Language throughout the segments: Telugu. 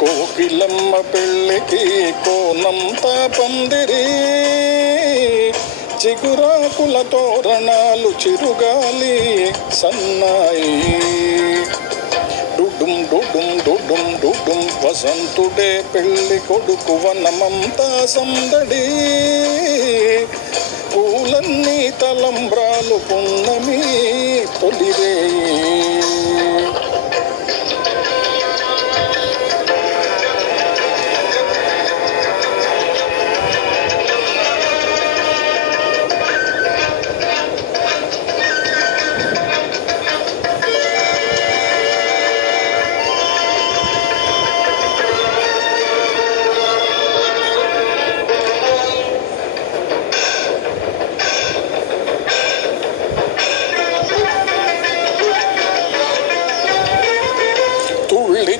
కోకిలమ్మ పెళ్ళికి కోనంతా పందిరి, చిగురాకుల తోరణాలు చిరుగాలి సన్నాయి. డుడుం డుడుం డుడుం డుడుం వసంతుడే పెళ్ళి కొడుకు వనమంతా సందడి, పూలన్నీ తలంబ్రాలు పున్నమి తొలిరేయి.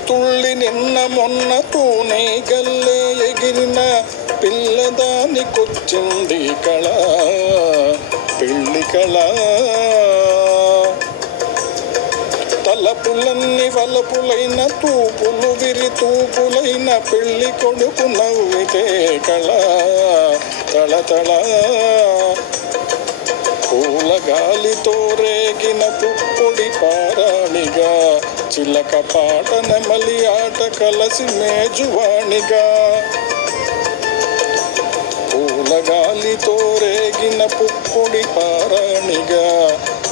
తుళ్ళి నిన్న మొన్న తూనే గల్లే ఎగిరిన పిల్లదానికొచ్చింది కళ, పెళ్ళి కళ. తలపులన్నీ వలపులైన తూపులు విరి తూపులైన పెళ్ళి కొడుకు నవ్వితే కళ, తళతళ. పూల గాలితో రేగిన పుప్పొడి పారాణిగా, చిలక పాట నెమలి ఆట కలసి మేజువాణిగా. పూల గాలితో రేగిన పుప్పొడి పారాణిగా,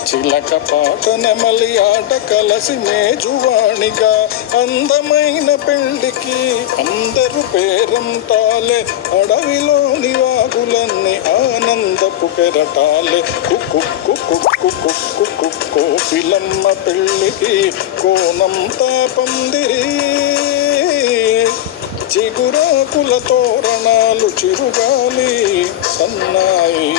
చిలక పాట నెమలి ఆట కలసి మేజువాణిగా. అందమైన పెళ్ళికి అందరు పేరంటాలే, అడవిలోని వాగులన్నీ ఆనందపు కెరటాలే. కోకిలమ్మ పెళ్ళికి కోనంతా పందిరి, చిగురాకుల తోరణాలు చిరుగాలి సన్నాయి.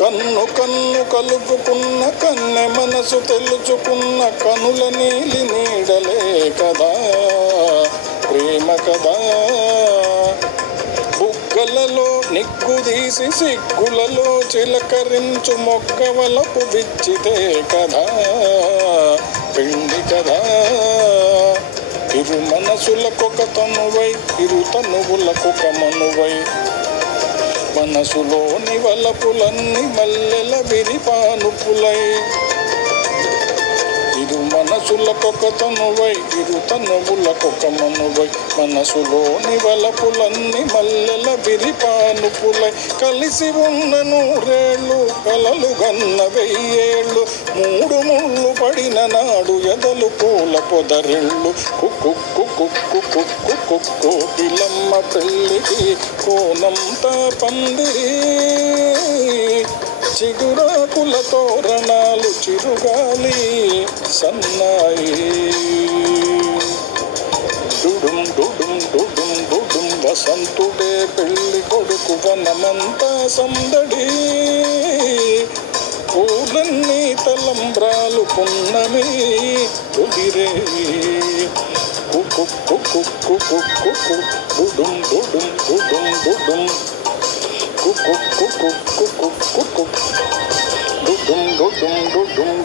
కన్ను కన్ను కలుపుకున్న కన్నె మనసు తెలుచుకున్న కనుల నీలి నీడలే కదా ప్రేమ కదా. బుగ్గలలో నిగ్గుదీసి సిగ్గులలో చిలకరించు మొగ్గవలపు విచ్చితే కదా పెళ్ళి కదా. ఇరు మనసులకొక తనువై, ఇరు తనువులకొక మనువై, మనసులోని వలపులన్నీ మల్లెల విరిపానుపులై. ఇరు మనసులకొక తనువై, ఇరు తనువులకొక మనువై, మనసులోని వలపులన్నీ మల్లెల విరిపానుపులై. కలిసి ఉన్న నూరేళ్ళు కలలు గన్న వెయ్యేళ్ళు, మూడు ముళ్ళు పడిన నాడు ఎదలు పూల పొదరిళ్ళు. కోకిలమ్మ పెళ్ళికి కోనంతా పందిరి, చిగురాకుల తోరణాలు చిరుగాలి సన్నాయి. డుడుం డుడుం డుడుం డుడుం వసంతుడే పెళ్ళి కొడుకు వనమంతా సందడి, పూలన్నీ తలంబ్రాలు పున్నమి తొలిరేయి. డుడుం డుడుం డుడుం డుడుం డుడుం డుడుం డుడుం.